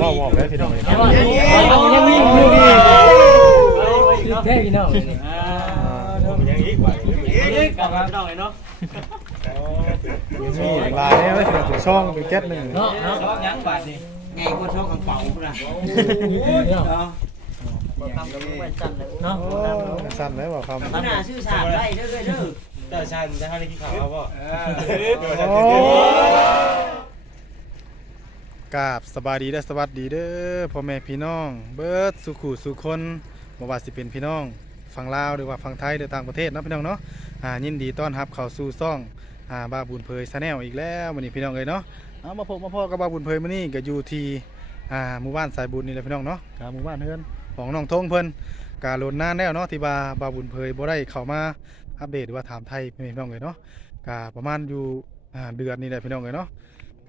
ว่าบอกได้พี่น้องเลยยังมีอยู่ดีแค่พี่น้องนี่ยังอีกว่ากลับมาพี่น้องเลยเนาะนี่ลายนี่ยพี่น้องถึงช่องเป็นแก๊สหนึ่งเนาะเนาะยังบาดนี่ไงก็ช่อบกระเป๋าพุ่นนะเนาะเนาะสั้นไหมบอกคำมันน่าชื่อสามได้เด้อเด้อเจ้าชันจะให้ได้ขี้ขาวเอาป่ะโอ้ กราบสบายดีและสวัสดีเด้อพ่อแม่พี่น้อง เบิร์ดสุขุสุคนบ่ว่าสิเป็นพี่น้องฝั่งลาวหรือว่าฝั่งไทยหรือต่างประเทศเนาะพี่น้องเนาะอ่ายินดีต้อนรับเข้าสู่ซ่องอ่าบาบุญเพยชาแนลอีกแล้ววันนี้พี่น้องเลยเนาะเอามาพบมาพ่อกับบาบุญเพยมื้อนี้ก็อยู่ที่อ่าหมู่บ้านสายบุญนี่แหละพี่น้องเนาะกหมู่บ้านเฮือนของน้องทงเพิ่นกาโลนนานแล้วเนาะที่บาบาบุญเพยบ่ได้เข้ามาอัปเดตหรือว่าถามไทยพี่น้องเลยเนาะกาประมาณอยู่อ่าเดือนนี่แหละพี่น้องเลยเนาะ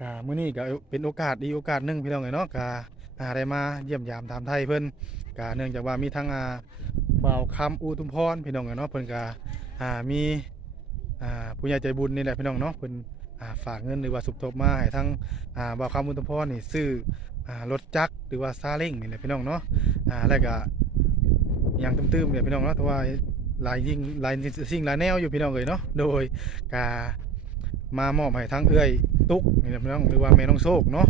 กามื้อนี้ก็เป็นโอกาสดีโอกาสหนึ่งพี่น้องเลยเนาะกาอ่าได้มาเยี่ยมยามถามไทยเพิ่นกาเนื่องจากว่ามีทั้งอ่าบ่าวคำอูทุมพรพี่น้องเนาะเพิ่นก็อ่ามีอ่าผู้ใหญ่ใจบุญนี่แหละพี่น้องเนาะเพิ่นอ่าฝากเงินหรือว่าสุบทบมาให้ทั้งอ่าบ่าวคำอูทุมพรนี่ซื้ออ่ารถจักรหรือว่าซาเล้งนี่แหละพี่น้องเนาะอ่าแล้วก็อหยังตึมๆเนี่ยพี่น้องเนาะแต่ว่าลายยิ่งลายสิ่งลายแนวอยู่พี่น้องเลยเนาะโดยกามามอบให้ทั้งเอื้อย ตุ๊กนี่แหละพี่น้องหรือว่าแม่น้องโชคเนาะ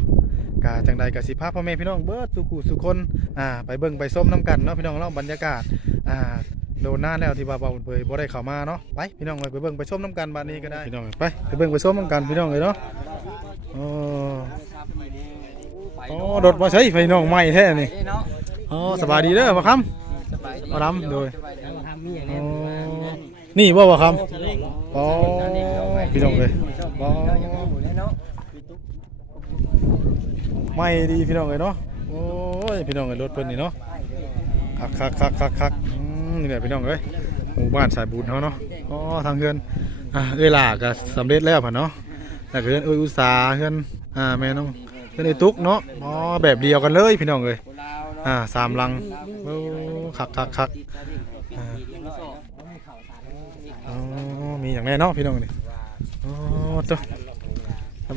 กาจังใดกสิพาพ่อแม่พี่น้องเบิดสุขุสุคนอ่าไปเบิ่งไปส้มน้ำกันเนาะพี่น้องเนาะบรรยากาศอ่าโดนหน้าแล้วที่บ่าวบ่าวเผยบ่ได้เข้ามาเนาะไปพี่น้องไปเบิ่งไปส้มน้ำกันบ้านนี้ก็ได้พี่น้องไปไปเบิ่งไปส้มน้ำกันพี่น้องเลยเนาะโอ้โอ้รถมาใช้พี่น้องใหม่แท้นี่เนาะอ๋อสบายดีเด้อบ่คำบ่ดำโดยทำมีอย่างอ๋นี้อนี่บ่บ่คำอ๋อพี่น้องเลยบ่ใหม่ดีพี่น้องเลยเนาะโอ้ยพี่น้องเลยรถเพิ่นนี่เนาะคักคักคักคักคักนี่แหละพี่น้องเอ้ยหมู่บ้านสายบุญเขาเนาะอ๋อทางเฮือนอ่าเอ้ยล่ะก็สำเร็จแล้วผ่านเนาะแล้วก็เฮือนเอ้ยอุตสาเฮือนอ่าแม่น้องเฮือนไอ้ตุ๊กเนาะอ๋อแบบเดียวกันเลยพี่น้องเอ้ยอ่าสามลังโอ้คักคักคักอ๋อมีอย่างแน่เนาะพี่น้องนี่อ๋อตัวส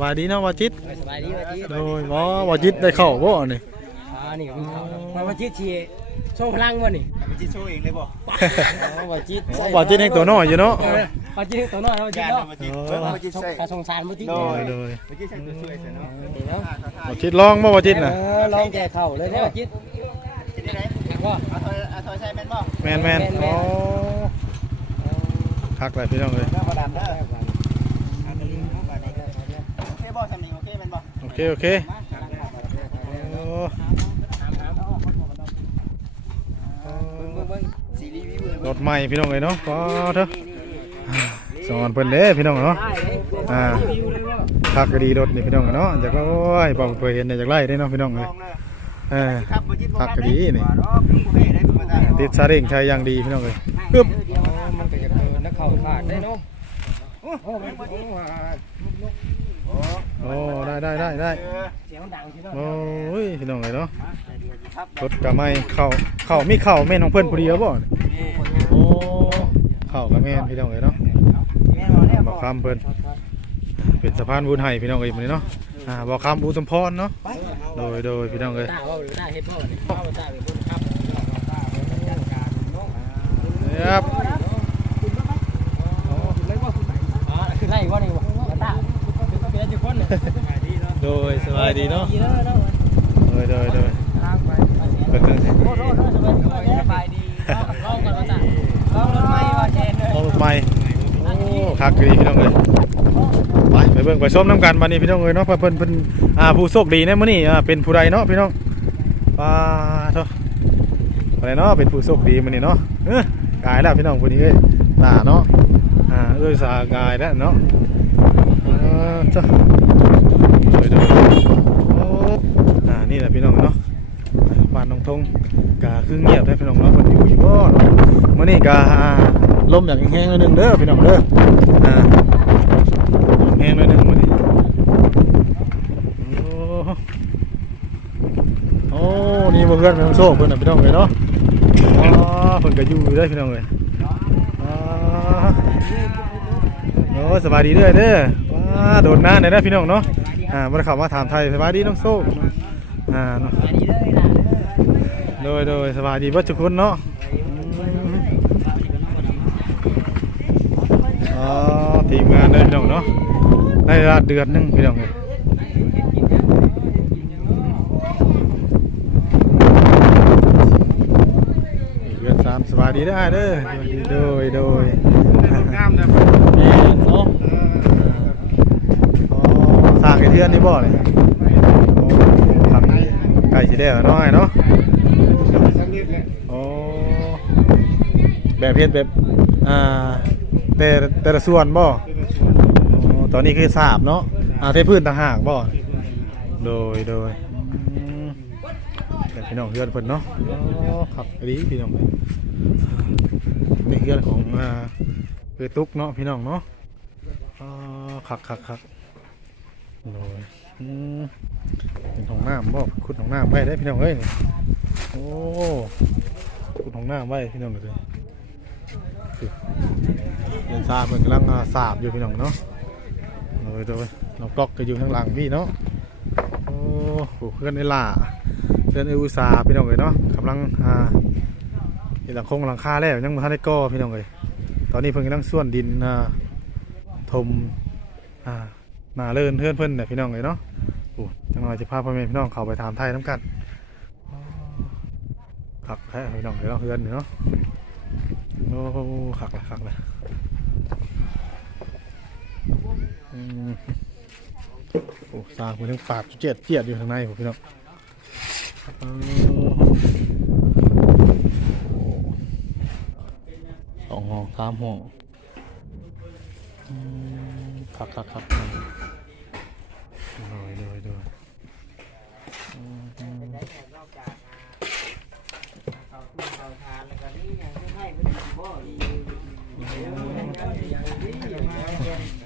บายดีเนาะวาจิตสบายดีว่าจีโดยบ่วาจิตได้เข้าบ่นี่อ่านี่ก็มีเขามาว่าจีชีโชว์พลังวะนี่ไปจิโชว์เองเลยบ่ว่าจีอ๋อวาจิตให้ตัวน้อยอยู่เนาะว่าจีตัวน้อยว่าจีเนาะมาจิเบิ่งมาจิใส่กระสงสารว่าจีโดยโดยมาจิใส่ตัวช่วยใส่เนาะนี่เนาะวาจิตลองบ่วาจิตน่ะเออลองแก้เข่าเลยเนาะจีกินได้ไหนว่าเอาถอยเอาถอยใส่แม่นบ่แมนแมนโอ้คักเลยพี่น้องเลย เด้อบ่ดำเด้อโอเคบ่ทำนี่โอเคแม่นบ่ โอ เค โอเคโอ้รถใหม่พี่น้องเลยเนาะพอเถอะสอนเพิ่นเด้พี่น้องเนาะอ่าคักก็ดีรถนี่พี่น้องเนาะจากว่าโอ้ยบอกเพิ่นเห็นได้จากไรได้เนาะพี่น้องเลยเออครักก็ดีนี่ติดซาเร่งใช้อย่างดีพี่น้องเลยปึ๊บมันก็จะเกินนักเข่าขาดได้เนาะ โอ้มันโอ้โอ้ได้ได้ได้ได้เสียงดังทีเนาะโอ้ยพี่น้องเลยเนาะรถกะไม่เข้าเข้ามีเข้าแม่นของเพิ่นผู้เดียวบ่โอ้เข้ากับแม่นพี่น้องเลยเนาะบ่คำเพิ่นเป็นสะพานบุญให้พี่น้องเอ้ยมื้อนี้เนาะอ่าบ่คำบุญสมพรเนาะโดยโดยพี่น้องเอ้ยตาว่าตาเฮ็ดบ่นี่ตาตาเป็นคนขับครับ อ๋อคือไล่ว่านี่วะตาเป็นทุกคน โดยสบายดีเนาะดีแล้วเนาะโดยโดยโดยทางไปเพิ่นจังซี่โอ้โหสบายดีลองก่อนว่าจ้ะลองรถไฟว่าแจนเลยเอารถใหม่โอ้คักดีพี่น้องเอ้ยไปไปเบิ่งไปชมน้ำกันบัดนี้พี่น้องเอ้ยเนาะเพิ่นเพิ่นเพิ่นอ่าผู้โชคดีในมื้อนี้อ่าเป็นผู้ใดเนาะพี่น้องป้าเถอะอะไรเนาะเป็นผู้โชคดีมื้อนี้เนาะเอ้อกายแล้วพี่น้องผู้นี้เอ้ยตาเนาะอ่าเอ้ยสากายแล้วเนาะอ่าเจ้าโดยโดยโอ้อ่า นี่แหละพี่น้องเนาะบ้านน้องทงกาคือเงียบได้พี่น้องเนาะมันอยู่อยู่บ่เนาะมื้อนี้กาลมอย่างแห้งๆหน่อยนึงเด้อพี่น้องเด้ออ่าแห้งหน่อยหนึงมื้อนี้โอ้โอ้นี่บ่เพื่อนแม่นโซ่เพิ่นน่ะพี่น้องเอ้ยเนาะอ๋อเพิ่นก็อยู่เด้พี่น้องเอ้ยอ๋อโอ้สบายดีเด้อเด้อว้าโดนหน้าได้พี่น้องเนาะอ่ามันเข้ามาถามไทยสบายดีน้องโซ่ อ่าเนาะมาดีเลยล่ะโดยโดยสบายดีเบ่ทุกคนเนาะอ๋อทีมงานเด้อพี่น้องเนาะได้เวลาเดือนหนึงพี่น้องเอ้ยเดือนสามสบายดีได้อเด้อสบายดีโดยโดยงามนะแม่นเนาะอ๋อสร้างไอ้เทือนนี่บ่เลยโอ้ทำไก่สิได้แล้วเนาะไอ้เนาะโอ้แบบเฮ็ดแบบอ่าแต่แต่ละส่วนบ่ตอนนี้คือสาบเนาะอ่าเทพื้นต่างหากบ่โดยโดยแต่พี่น้องเฮือนเพิ่นเนาะอ๋อครับดีพี่น้องเป็นเฮือนของอ่าเพื่อตุ๊กเนาะพี่น้องเนาะอ๋อคักคักคักโดย อืมเป็นของน้ำบ่ขุดของน้ำไว้ได้พี่น้องเอ้ยโอ้ขุดของน้าไว้พี่น้องเลยเดินซาเพิ่นกำลังสาบอยู่พี่น้องเนาะโดยโดยน้องก๊อกก็อยู่ข้างหลังพี่เนาะโอ้โหเพื่อนไอ้ล่าเพื่อนไอ้อุตสาพี่น้องเลยเนาะกำลังอ่าเห็นหลังคงหลังคาแล้วยังบ่ทันได้ก่อพี่น้องเลยตอนนี้เพิ่นกำลังส่วนดินอ่าถมอ่า นาเลินเพื่อนเพิ่นเนี่ยพี่น้องเลยเนาะโอ้จังหวะจะพาพ่อแม่พี่น้องเขาไปถามไทยน้ำกันขักแค่พี่น้องเดียวเราเฮือนเนาะโอ้ขักเลยขักเลยอืมโอ้สร้างเป็นทั้งปาดเจียดเจียดอยู่ข้างในผมพี่น้องโอ้สองห้องสามห้อง มขักขักขักโดยโดยโดย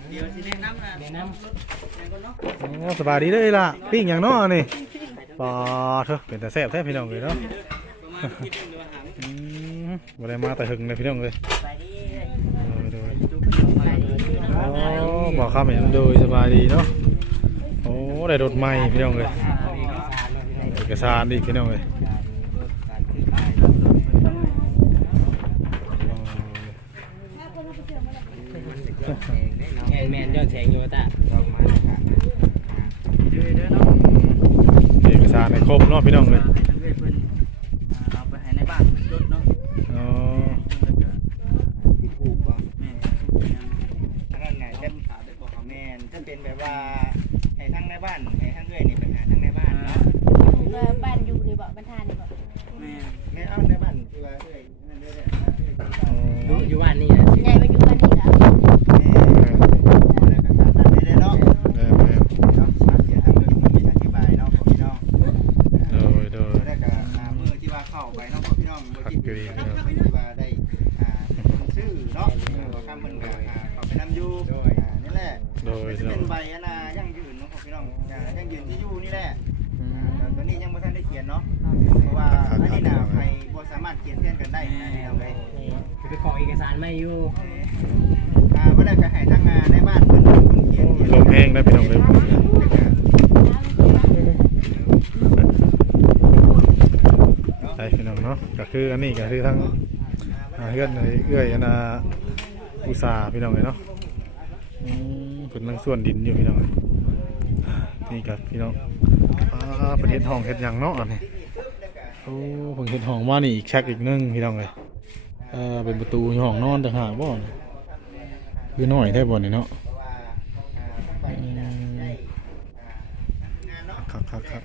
เดี๋ยวสิแนะนำนะแนะนโอ้สบายดีเด้อล่ะปิ้งอย่างน้อนี่ปอเถอะเป็นแต่แซ่บแท้พี่น้องเลยเนาะบ่ได้มาแต่หึงเลยพี่น้องเลย ไปดี โดย ไปดี ๆโอ้ บอกข้ามเห็นโดยสบายดีเนาะโอ้ได้รถใหม่พี่น้องเลยเอกสารดีพี่น้องเลยแมนแมนยอดแสงอยู่ตาเอกสารในครบเนาะพี่น้องเลย เอาไปให้ในบ้านรถเนาะ อ๋อ ถูกป่ะอันนั้นไงเช่นขาดบอกแม่นถ้าเป็นแบบว่าให้ทั้งในบ้านให้ทั้งเอื้อยนี่ปัญหาทั้งในบ้านเนาะ เออบ้านอยู่นี่บ่บ้านทานนี่บ่ แม่ แม่เอาในบ้านที่ว่าเอื้อยนั่นเอื้อยนะเอื้อย อยู่อยู่บ้านนี่นะ ใหญ่มาอยู่บ้านนี่ก็ แม่แล้วก็ขาดนั่นได้เนาะ แม่แม่ ครับสาเหตุทางเรื่องมันมีอธิบายเนาะพี่น้อง โดยโดย แล้วก็อ่ามือที่ว่าเข้าไปเนาะพี่น้องบ่คิดอยู่ที่ว่าได้อ่าชื่อเนาะบ่คำเพิ่นก็อ่าเข้าไปนำอยู่อ่านี่แหละ โดย จะ โด เป็ ย นใบ อันน่ะยั่งยืนเนาะพี่น้องอ่ายั่งยืนที่อยู่นี่แหละอ่าแต่ตอนนี้ยังบ่ทันได้เขียนเนาะเพราะว่าอันนี้น่ะใครบ่สามารถเขียนแทนกันได้นะพี่น้องเอ้ยคือไปขอเอกสารไม่อยู่อ่าบ่ได้ก็ให้ทางงานในบ้านเพิ่นเป็นคนเขียนเขียนลมแห้งได้พี่น้องเลยใช่พี่น้องเนาะก็คืออันนี้ก็คือทั้งอ่าเพื่อนเลยเอื้อยอันน่ะอุตสาห์พี่น้องเลยเนาะอืม เป็นนั่งส่วนดินอยู่พี่น้องนี่ครับพี่น้องอ่าประเทศห้องเฮ็ดหยังเนาะอันนี้โอ้เพิ่งเฮ็ดห้องมานี่อีกแช็กอีกนึงพี่น้องเลยเออเป็นประตูห้องนอนต่างหากบ่เนี่ยคือน้อยแท้บ่นี่เนาะอืมครับครับครับ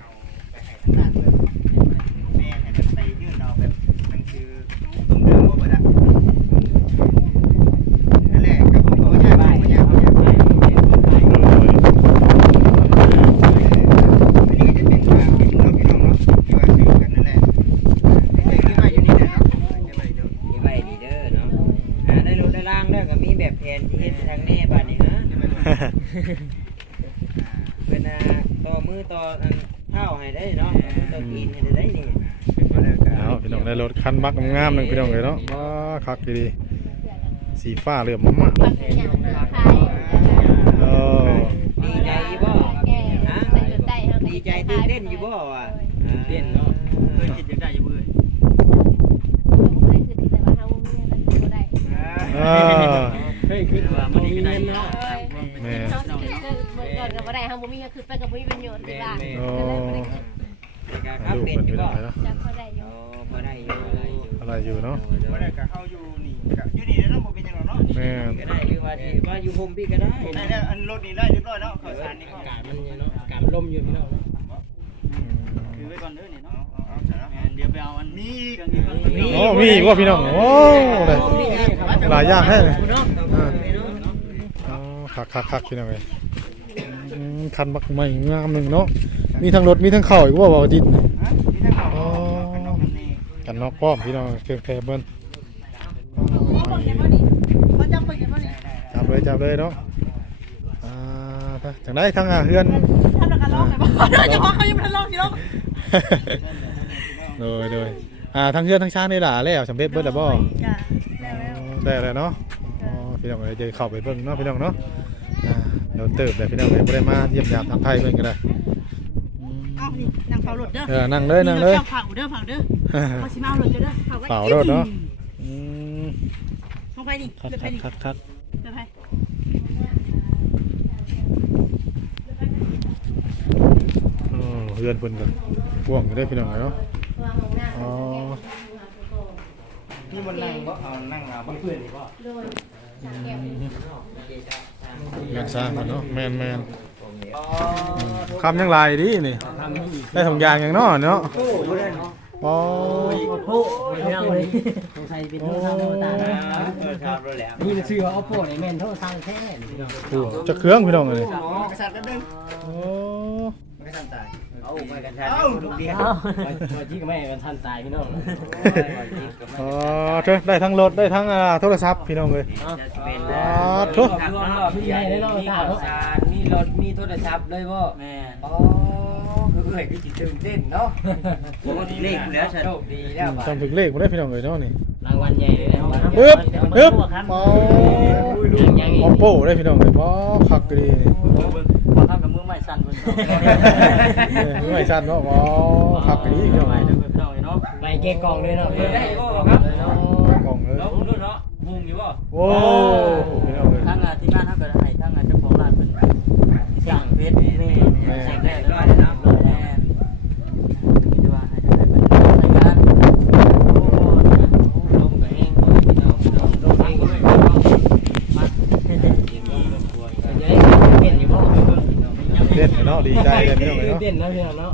แม่ให้มันไปยื่นเอาแบบหนังสือตรงเดิมบ่บ่ได้นั่นแหละครับผมบ่ยากบ่ยากบ่ยาก อันนี้ก็จะเป็นทางเป็นน้องพี่น้องเนาะที่ว่าซื้อกันนั่นแหละไอ้เด็กที่ว่าอยู่นี่แหละเนาะจะไปดู มีใบดีเด้อเนาะอ่าได้รถได้ล่างแล้วก็มีแบบแผนที่เฮ็ดทางแน่บ้านนี่ฮะ จะไปดู เป็นอ่าต่อมือต่ออันเท้าให้ได้เนาะมือต่อตีนให้ได้นี่ เอาพี่น้องได้รถ คันบักงามๆหนึงพี่น้องเลยเนาะว้าคักดีๆสีฟ้าเหลือบมากปักหยังขายๆเออดีใจบ่แก่ใส่รถได้เฮาดีใจตื่นเต้นอยู่บ่วะเต้นเนาะเคยคิดอยากได้อยู่เบื่อเคยคือแต่ว่าเฮาบ่มีเงินก็ได้อ่าเฮ้ยคือว่ามันมีได้เนาะแม่เฮาสิคือเมื่อก่อนก็บ่ได้เฮาบ่มีเงินคือไปก็บ่มีประโยชน์ที่บ้านก็เลยบ่ได้คิดครับลูกเป็นเพิ่นอยู่เป็นบ่อะไรเนาะจักพอได้อยู่โอ้พอได้อยู่อะ ไรอยู่อะไรอยู่เนาะบ่ได้ก็เฮาอยู่นี่ก็อยู่นี่แล้วบ่เป็นหยังหรอกเนาะแม่นก็ได้หรือว่าที่ว่าอยู่ผมพี่ก็ได้ได้แล้วอันรถนี่ได้เรียบร้อยแล้วข้าวสารนี่ก็อากาศมันเนาะอากาศมันลมอยู่พี่น้องถือไว้ก่อนเด้อนี่เนาะเอาๆเอาๆเดี๋ยวไปเอาอันมีเครื่องนี้ก่อนโอ้มีอีกว่าพี่น้องโอ้เลยหลายอย่างแท้เลยอ่าอ๋อคักคักคักพี่น้องเลยอืมคันบักใหม่งามหนึ่งเนาะมีทั้งรถมีทั้งเข่าอีกว่าบ่าวดินนี่ฮะมีทั้งเอาขนมนี่ กันนอกป้อมพี่น้องเครื่องแพรเบิ้ลจับเลยจับเลยเนาะอ่าไปจังได้ทั้งอะเฮือนทำแล้วกันลอกเลยบ่เฉพาะเขายังไม่ทันลอกกี่ลอกโดยโดยอ่าทั้งเฮือนทั้งชาตินี่ล่ะแล้วสำเร็จเบิดแล้วบ่จ้ะแล้วแล้วได้แล้วเนาะอ๋อพี่น้องเลยจะเข้าไปเบิ่งเนาะพี่น้องเนาะอ่าเดี๋ยวเติบเลยพี่น้องเลยบ่ได้มาเยี่ยมยามทางไทยเพิ่นก็ได้อืมเอ้านี่นั่งเฝ้ารถเด้อเออนั่งเลยนั่งเลยเจ้าเฝ้าเด้อเฝ้าเด้อ เขาสิมาเอารถเด้อเฝ้าไว้เฝ้ารถเนาะอืมลงไปนี่คัดเดินไปคัดนี่คัดคัดเดินไปอ๋อเฮือนเพิ่นก็กว้างอยู่เด้อพี่น้องเนาะว่าห้องน้ำอ๋อนี่มันนั่งบ่เอานั่งเอาบ่เพื่อนนี่บ่โดยสามแก้วเฮือนสร้างเพิ่นเนาะแม่นแม่นอืมคำยังหลายดีนี่ได้ถุงยางอย่างเนาะเนาะ อ๋อโอ้ไม่เอาเลยสงสัยเป็นโทรศัพท์ธรรมดาเออครับรู้แล้วนี่มันชื่อว่า Oppo นี่แม่นโทรศัพท์แท้นี่น้องโอ้จะเครื่องพี่น้องเลยกระสันกันนึงโอ้กระสันตายเอาไปกันทันลูกเดียวเอ้าตัวที่ก็ไม่มันทันตายพี่น้องอ๋อเธอได้ทั้งรถได้ทั้งอ่าโทรศัพท์พี่น้องเลยอ๋อทุกรวมรอบใหญ่เลยเนาะมีข่าวสารมีรถมีโทรศัพท์เลยบ่แม่อ๋อ คือเอ้ยคือจิตตื่นเต้นเนาะผมว่าเลขแล้วฉันโชคดีแล้วบ่ทำถึงเลขมาได้พี่น้องเลยเนาะนี่รางวัลใหญ่เลยนะปึ๊บปึ๊บปอยังอีปอกโป้ได้พี่น้องเลยปอคักดีนี่บ่ทำกับมือใหม่สั่นเพิ่นเออมือไม่สั้นเนาะปอคักดีพี่น้องเลยเนาะไปเกะกองด้วยเนาะได้บ่ครับอ๋อกล่องเลยแล้วดูเนาะมุงอยู่บ่โอ้พี่น้องเลย ทางทีมงานเฮาก็ให้ทางเจ้าของร้านเพิ่นสั่งเพชรแม่สั่งได้ร้อยเนาะแม่ที่ว่าให้ได้เพิ่นรายการโอ้ลมก็แห้งบ่พี่น้องลมลมเองก็ไม่พอมาอย่างนี้รบกวน จะได้เต้นอยู่บ่ เล่นเนาะ ดีใจเลยพี่น้องเลยเนาะเต้นแล้วพี่น้องเนาะ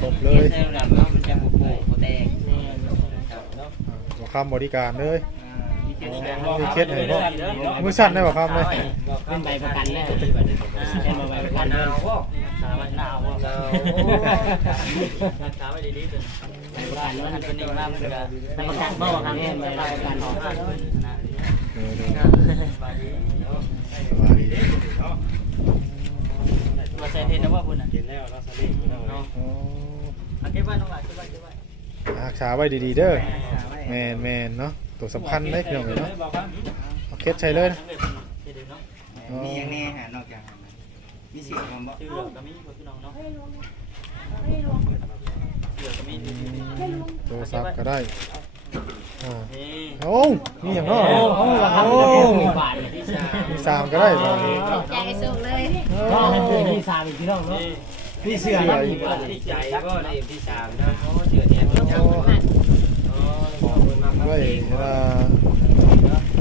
ครบเลยแซ่บแล้วมันจะบ่โป่บ่แตกหัวคำบริการเลยมีเคสให้บ่มือสั่นได้ป่ะครับเลยเป็นใบประกันแน่เป็นใบประกันหนาวบ่ถามว่าหนาวบ่หนาวถามว่าดีๆเด้อใบประกันมัมันนเป็นอีกน้ำนึงก็ใบประกันบ่ครับเนี่ยใบประกันของเออเออสบายดี มาใส่เทนนะว่าพุ่นน่ะเห็นแล้วเราสลิงเนาะเนาะอ๋อเอาเก็บไว้น้องหลานเก็บไว้เก็บไว้รักษาไว้ดีๆเด้อแมนแมนเนาะตัวสำคัญเลยพี่น้องเลยเนาะบอกครับเอาเคสใช้เลยนะอ๋อมีอย่างแน่ฮะนอกจากมีเสียงมันบ่ชื่อก็มีพี่น้องเนาะไม่รวมไม่รวมเสียงก็มีไม่รวมโทรศัพท์ก็ได้อ่านี่โอ้มีอย่างเนาะโอ้โหราคาโอ้หนึ่งบาทเลย มีสามก็ได้บ่ใจสูงเลยก็มีสามอีกพี่น้องเนาะพี่เสือแล้วอีกบาทดีใจก็ได้ที่3นะโอ้เสือเนี่ยต้องสองด้วย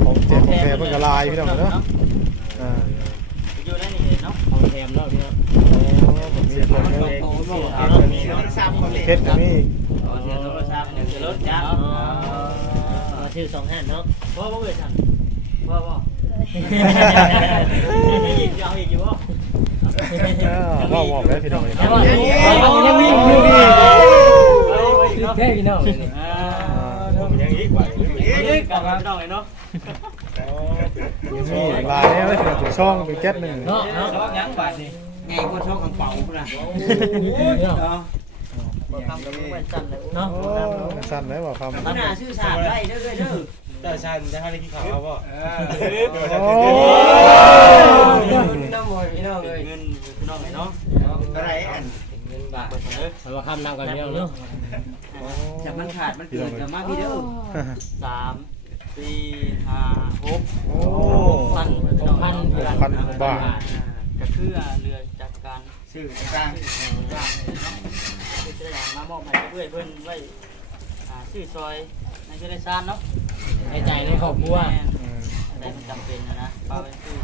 ของเจ็บของแพ้เพิ่นก็ลายพี่น้องเนาะอ่าอยู่ในนี่เนาะของแถมเนาะพี่น้องมีเพิ่นเลยโอ้โหมีโทรศัพท์เล็กเคสก็มีเสียงโทรศัพท์อย่างจะรถจักรมาชื่อสองห้าเนาะพ่อพ่อเกิดฉันพ่อพ่อมีอีกยังอีกอยู่บ่อ ว่าบอกได้พี่น้องเลยแล้วว่ายังมีอยู่ดีแค่พี่น้องนี่อ่าอย่างนี้กว่าเอ๊ะกลับมาพี่น้องเนาะมีลายเนี่ยเลยเป็นช่องเป็นแก๊สหนึ่งเนาะเนาะชอบยังบาดนี่ไงก็ชอบกระเป๋าพุ่นน่ะเนาะบ่ทำกับมือไว้สั่นเลยเนาะโอ้สั้นไหมบอกคำขนาดชื่อสามได้เด้อเด้อ แต่ชันจะให้ได้กินข้าวบ่โอ้น้ำมวยพี่น้องเลยเงินพี่น้องเนาะกอะไรอันเงินบาทเด้อเพราะว่าคำนำกันเดียวเนาะจะมันขาดมันเกิดจะมาพี่เด้อสามสี่ห้าหกโอ้พันพันพันบาทก็คือเรือจากการชื่อต่างจ้างเนาะคือจะได้มามอบให้เพื่อนเพื่อนไว้อ่าชื่อซอย ในเจริญซานเนาะให้ใจในครอบครัวแม่นอืมอะไรมันจำเป็นนะนะป้าเป็นชื่อ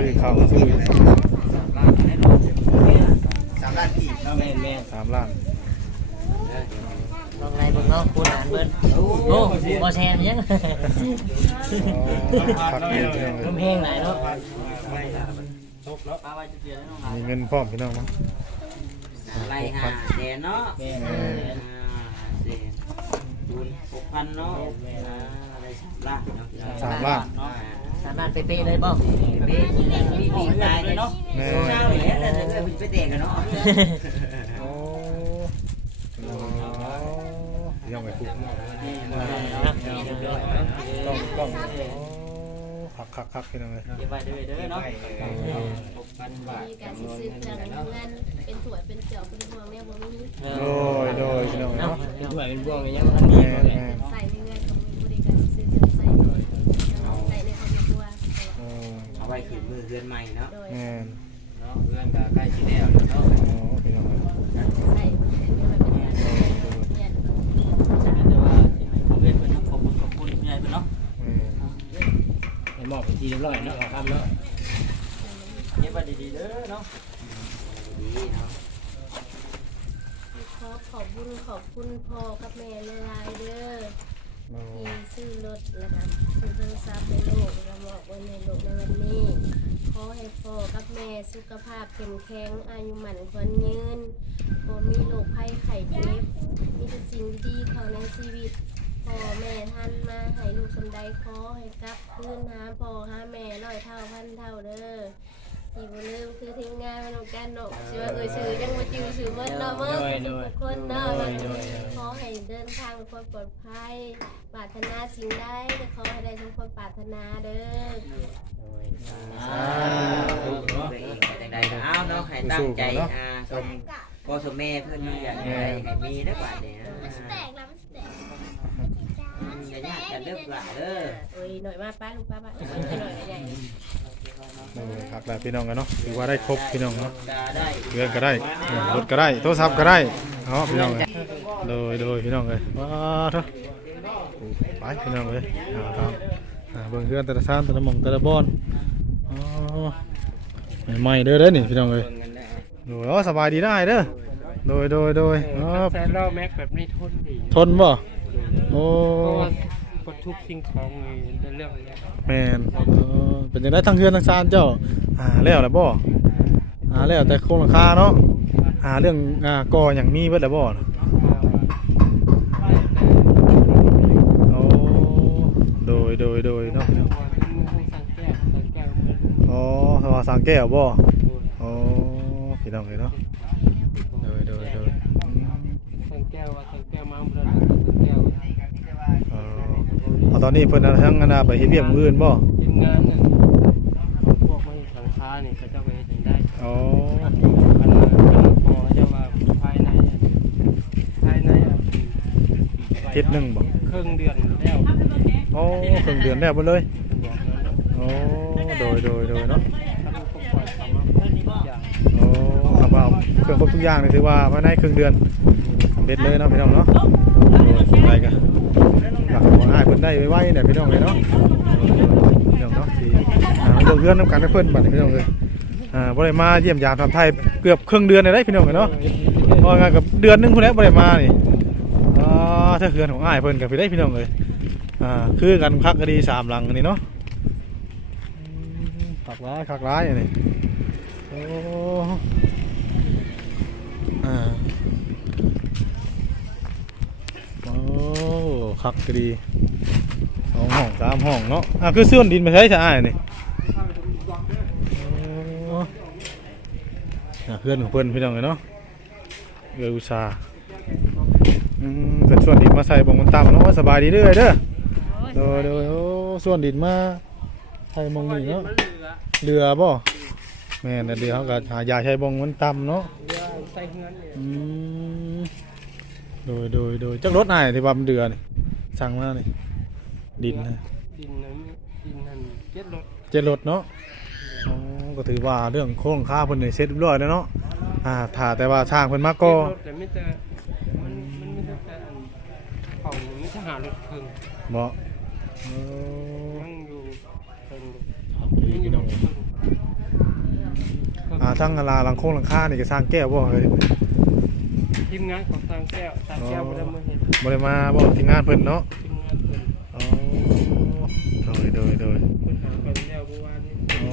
ซื้อข้าวซื้อสามล้านกีบแม่นแม่นสามล้านลองไงเบิ่งเนาะคูณหารเบิ่งโอ้โหบ่แซนยังพักเงินพี่น้องเลยลมแห้งไหนเนาะป้าไว้จะเปลี่ยนให้น้องหลานมีเงินพร้อมพี่น้องเนาะไรห้าแสนเนาะแม่นห้าแสน คูณหกพันเนาะอ่าอะไรสามล้านเนาะสามล้านเนาะสามล้านเป๊ะๆเลยบ่เป๊ะๆมีปีกตายเลยเนาะแม่ เช้าเลยแล้วเดี๋ยวไปเตะกันเนาะโอ้ยังไม่ถูกต้องต้อง คักคักคักพี่น้องเลยเก็บไว้เด้อเด้อเนาะหกพันบาทมีการซื้อเครื่องเงินเป็นถ้วยเป็นเจียวเป็นพวงเนี่ยบ่มีโดยโดยพี่น้องเนาะเป็นถ้วยเป็นบ่วงกันยังมันดีแม่เนาะแม่ใส่ในเงินของบริการซื้อเครื่องใส่ใส่ในครอบครัวโอ้เอาไว้ขึ้นมือเรือนใหม่เนาะโดยแม่เนาะเรือนก็ใกล้สิแล้วเนาะโอ้พี่น้องเลยใส่เนี่ยมันเป็นการเนี่ย แต่ว่าเพื่อนเพิ่นเนาะขอบคุณขอบคุณใหญ่เพิ่นเนาะ แม่ ให้มอบเป็นทีเรียบร้อยเนาะคำเนาะเก็บไว้ดีๆเด้อเนาะดีเนาะขอขอบคุณขอบคุณพ่อกับแม่หลายๆเด้อโอ้ที่ซื้อรถนะคะซื้อโทรศัพท์ในโลกแล้วมอบไว้ในโลกในวันนี้ขอให้พ่อกับแม่สุขภาพเข้มแข็งอายุหมันควรยืนบ่มีโรคภัยไข้เจ็บมีแต่สิ่งดีๆเข้าในชีวิต พ่อแม่ท่านมาให้ลูกสำใดขอให้กลับคืนหาพ่อหาแม่ร้อยเท่าพันเท่าเด้อที่บ่ลืมคือทีมงานมนุษย์กันเนาะชื่อว่าเอ่ยชื่อยังบ่จื้อชื่อเบิดเนาะเบิ่ทุกคนเนาะขอให้เดินทางด้วยความปลอดภัยปรารถนาสิ่งใดก็ขอให้ได้สมความปรารถนาเด้อไปเองจังใดก็เอาเนาะให้ตั้งใจอ่าสมพ่อสมแม่เพิ่นอยากให้ให้มีได้กว่านี้นะ อย่าญาติกันเด้อหล่ะเด้อเอ้ยหน่อยมาป้าลูกป้าป้าหน่อยใหญ่โอ้คักแล้วพี่น้องกันเนาะถือว่าได้ครบพี่น้องเนาะได้เรือนก็ได้รถก็ได้โทรศัพท์ก็ได้เนาะพี่น้องเลยโดยโดยพี่น้องเลยว้าเถอะไปพี่น้องเลยเอาทำอ่าเบิ่งเรือนแต่ละซานแต่ละมองแต่ละบอนอ๋อใหม่ๆเด้อเด้อนี่พี่น้องเลยโดยอ๋อสบายดีได้เด้อโดยโดยโดยอ๋อแซนเราแม็กแบบนี้ทนดีทนบ่ โอ้เพราะว่าปลดทุกสิ่งของนี่เป็นเรื่องเนี้ยแม่นเออเป็นจังได๋ทั้งเรือนทั้งซานเจ้าอ่าแล้วล่ะบ่อ่าแล้วแต่โครงราคาเนาะอ่าเรื่องอ่าก่อหยังมีเบิดแล้วบ่น่ะโอ้โดยโดยโดยเนาะมือสังแก้วสังแก้วเหมือนอ๋อสว่าสังแก้วบ่อ๋อพี่น้องเลยเนาะโดยโดยโดยอืมสังแก้วว่าสังแก้วมาเมื่อไรสังแก้ว เออเอา ตอนนี้เพิ่นเอาทั้งอันน่ะไปเฮ็ดเวียกมื้ออื่นบ่เป็นงานน่ะพวกไม่สังค้านี่เขาจะไปถึงได้อ๋อขนาดพอจะว่าภายในอะภายในอะอาทิศหนึงบ่ครึ่งเดือนแล้วโอ้ครึ่งเดือนแล้วเบ่เลยบอกแล้วเนาะโอ้โดยโดยโดยเนาะถ้าลูกก็ปล่อยทำมาทุกอย่างโอ้ครับว่าเครื่องครบทุกอย่างนี่ถือว่าภายในครึ่งเดือนสำเร็จเลยเนาะพี่น้องเนาะโดยอะไรกันหลัก ของอ้ายเพิ่นได้ไว้ๆเนี่ยพี่น้องเลยเนาะพี่น้องเนาะที่อ่ามาเบิ่งเรือนนํกันเพิ่นบัดนี้พี่น้องเลยอ่าบ่ได้มาเยี่ยมยามทำไทยเกือบครึ่งเดือนเลยได้พี่น้องเลยเนาะพอกันกับเดือนหนึงพุ่นแล้วบ่ได้มานี่อ่าถ้าเฮือนของอ้ายเพิ่นก็สิได้พี่น้องเลยอ่าคือกันคักก็ดีสามหลังนนี้เนาะอืมคักหลายคักหลายอันนี้โอ้อ่าโอ้ คักก็ดีสองห้องสามห้องเนาะอ่าคือเสื่อนดินมาใช้ใช่อ้ายนี่โอ้อะเพื่อนของเพื่อนพี่น้องเลยเนาะเรืออุตสาห์อืมแต่ส่วนดินมาใส่บงมันต่ำเนาะสบายดีเด้อเด้อโดยโดยโอ้ส่วนดินมาใส่บงนี่เนาะมันเหลือเรือบ่แม่นเดี๋ยวเขาก็หายาใช้บงมันต่ำเนาะเรือใส่เงินเนี่ยอืมโดยโดยโดยจักรถไหนที่ว่ามันเดือนี่ สั่งมานี่ดินนะดินนั้นดินนั้นเจ็ดรถเจ็ดรถเนาะอ๋อก็ถือว่าเรื่องโครงค่าเพิ่นนี่เสร็จเรียบร้อยแล้วเนาะอ่าถ้าแต่ว่าช่างเพิ่นมาก็เจ็ดรถแต่ไม่แต่มันมันไม่ได้แต่อันเขาไม่ใช่หารถเพิ่งบ่เออยังอยู่เพิ่งดียังอพี่ยู่น้องเพิ่งอ่าทั้งลาหลังโค้งหลังคานี่ก็สร้างแก้วบ่เฮ้ย ทีมงานของทางแก้วทางแก้วบ่ได้มาเห็นบ่ได้มาบ่ทีมงานเพิ่นเนาะทีมงานเพิ่นอ๋อโดยโดยโดยเพิ่นหากันแล้วเมื่อวานนี้ อ๋อ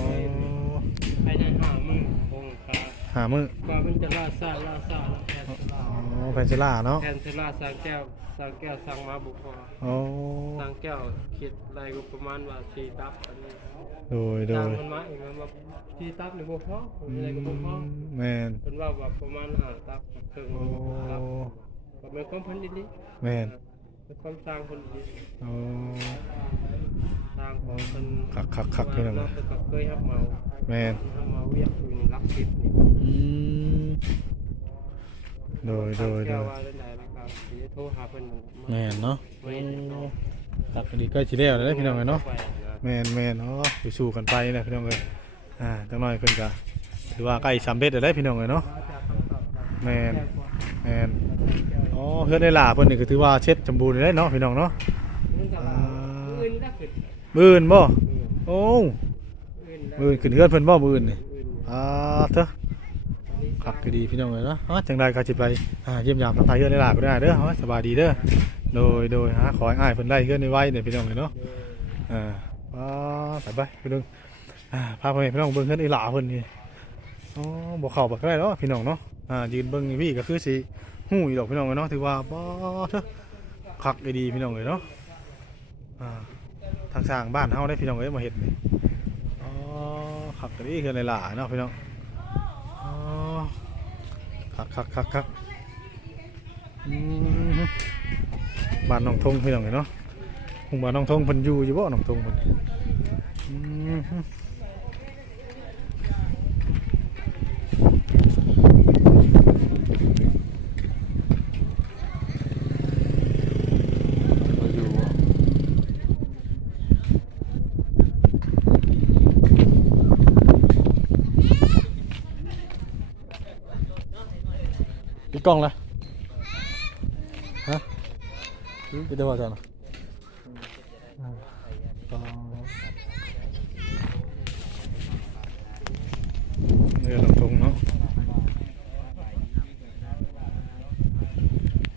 ภายในห้ามื้อคงคา หามื้อกว่ามันจะล่าซ่าล่าซ่าแล้วแทนสลาอ๋อแพนซิล่าเนาะแทนสลาสร้างแก้วสร้างแก้วสร้างมาบุกพออ๋อสร้างแก้วคิดรายก็ประมาณว่าสี่ตับอันนี้โดยโดสร้างยมันมาอีกมันมาสี่ตับนี่บ่พอผมอือะไรก็บ่พอมแม่นเพิ่นว่าว่าประมาณห้าตับครึ่งโอ้ตับก็เป็นความเพิ่นดีแม่น ๆเป็นความสร้างเพิ่นดีโอ้สร้างของเพิ่นคักคักคักพี่น้องเนาะเพิ่นก็เคยรับเหมาแม่นรับเหมาเวียกอยู่ในรักสิบนี่อืมโดยโดยโดแก้วยว่าเรื่องใดนะครับสิโทรหาเพิ่นแม่นเนาะไม่ได้ติดต่อตักดีใกล้สิแล้วเด้อพี่น้องเอ้ยเนาะไปนะแม่นแม่นอ๋อสู้ๆกันไปนะพี่น้องเอ้ยอ่าจังน้อยเพิ่นก็ถือว่าใกล้สำเร็จแล้วได้อพี่น้องเอ้ยเนาะ แม่นแม่ นอ๋อเฮือนได้หลาเพิ่นนี่ก็ถือว่าเช็ดสมบูรณ์ได้เนาะพี่น้องเนาะอ่าอื่นได้ขึ้นมื้ออื่นบ่โอ้อื่นได้มื้ออื่นขึ้นเฮือนเพิ่นบ่มื้ออื่นนี่อื่นอ่าเถอะขับก็ดีพี่น้องเอ้ยเนาะอ๋อจังไดก็สิไปอ่าเยี่ยมยามทางไทยเฮือนได้หลาก็ได้เด้ออ๋อสบายดีเด้อโดยโดยฮะขอให้อ้ายเพิ่นได้เฮือนไวๆเนี่ยพี่น้องเอ้ยเนาะอ่าว้าไปไปพี่น้องอ่าพาพ่อแม่พี่น้องเบิ่งเฮือนอีหลาเพิ่นนี่อ๋อบ่เข้าบ่ได้เนาะพี่น้องเนาะ อ่ายืนเบิ่งอยู่พี่ก็คือสิฮู้อยู่ดอกพี่น้องเอ้ยเนาะถือว่าบ่เถอะคักดีพี่น้องเอ้ยเนาะอ่าทางสร้างบ้านเฮาได้พี่น้องเอ้ยมาเฮ็ดนี่อ๋อคักดีเฮือนหล่าเนาะพี่น้องอ๋อคักคักคักคักบ้านน้องทงพี่น้องเอ้ยเนาะผมว่าน้องทงพิ่นยูอยู่บ่น้องทงพิ่นอืมฮึบ่อยู่บ่อี กล้องละฮะอีเดี๋ยวว่าจังนะเรือลงทงเนาะ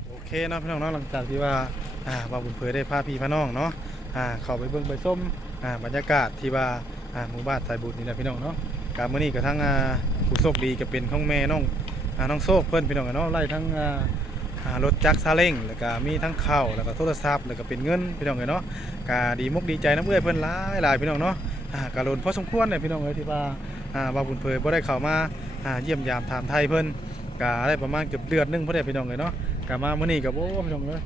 โอเคเนาะพี่น้องเนาะหลังจากที่ว่าอ่าว่าบุญเผยได้พาพี่พาน้องเนาะอ่าเข้าไปเบิ่งไปส้มอ่าบรรยากาศที่ว่าอ่าหมู่บ้านสายบุญนี่แหละพี่น้องเนาะการมื้อนี้กับทั้งอ่าผู้โชคดีก็เป็นข้องแม่น้อง น้องโชคเพิ่อนพี่น้องเนาะไล่ทั้งรถจักรซาเล้งแล้วก็มีทั้งข้าวแล้วก็โทรศัพท์แล้วก็เป็นเงินพี่น้องเนาะกาดีมุกดีใจน้ำเอื้อเพิ่อนหลายหลายพี่น้องเนาะอ่ากะโลนพอสมควรเลยพี่น้องเอ้ยที่ว่าอ่าวบุญเผยบ่ได้เข้ามาเยี่ยมยามถามไทยเพิ่อนกะได้ประมาณเกือบเดือนหนึงพอได้พี่น้องเอ้ยเนาะกะมาเมื้อนี้ก็โอ้พี่น้องเอ้ย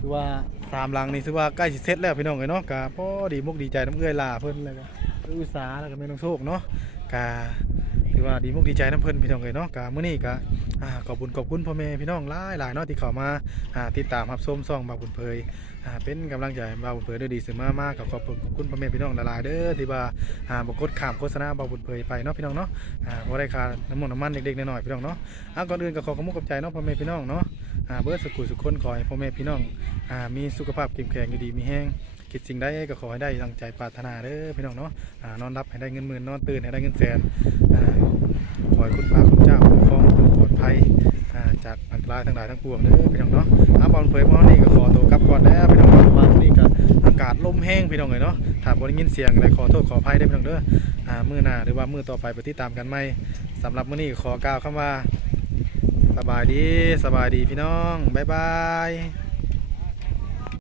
คือว่าสามหลังนี่ถือว่าใกล้สิเสร็จแล้วพี่น้องเอ้ยเนาะกะพอดีมุกดีใจน้ำเอื้อลาเพิ่อนแล้วก็อุตสาห์แล้วก็แม่น้องโชคเนาะกะ ถือว่าดีมุกดีใจน้ำเพิ่นพี่น้องเอ้ยเนาะกะมื้อนี้กะขอบคุญขอบคุณพ่อแม่พี่น้องหลายหลายเนาะที่เข้ามาติดตามรับชมช่องบาบุญเผยเป็นกำลังใจบ่าวบุญเผยได้ดีเสมอมากกับขอบคุณขอบคุณพ่อแม่พี่น้องหลายเด้อที่ว่าอ่าบกดข้ามโฆษณาบ่าวบุญเผยไปเนาะพี่น้องเนาะอ่าบ่ได้ค่าน้ำมันน้ำมันเด็กๆหน้อยๆพี่น้องเนาะก่อนอื่นก็ขอขอบคุณขอบใจเนาะพ่อแม่พี่น้องเนาะเบิดสุขุสุขคนขอให้พ่อแม่พี่น้องมีสุขภาพเข้มแข็งดีมีแห้ง คิดสิ่งใดก็ขอให้ได้ดังใจปรารถนาเด้อพี่น้องเนาะอ่านอนรับให้ได้เงินหมื่นนอนตื่นให้ได้เงินแสนขอให้คุณพระคุณเจ้าคุ้มครองปลอดภัยจากอันตรายทั้งหลายทั้งปวงเด้อพี่น้องเนาะอ่าบ่าวบุญเผยพวกเรานี่ก็ขอตัวกลับก่อนแล้วพี่น้องเนาะว่านนี้ก็อากาศลมแห้งพี่น้องเลยเนาะถ้าบ่ได้ยินเสียงอะไรขอโทษขออภัยได้พี่น้องเด้ออ่ามื้อหน้าหรือว่ามื้อต่อไปไปติดตามกันใหม่สำหรับมื้อนี้ขอกล่าวคำว่า สบายดีสบายดีพี่น้องบ๊ายบาย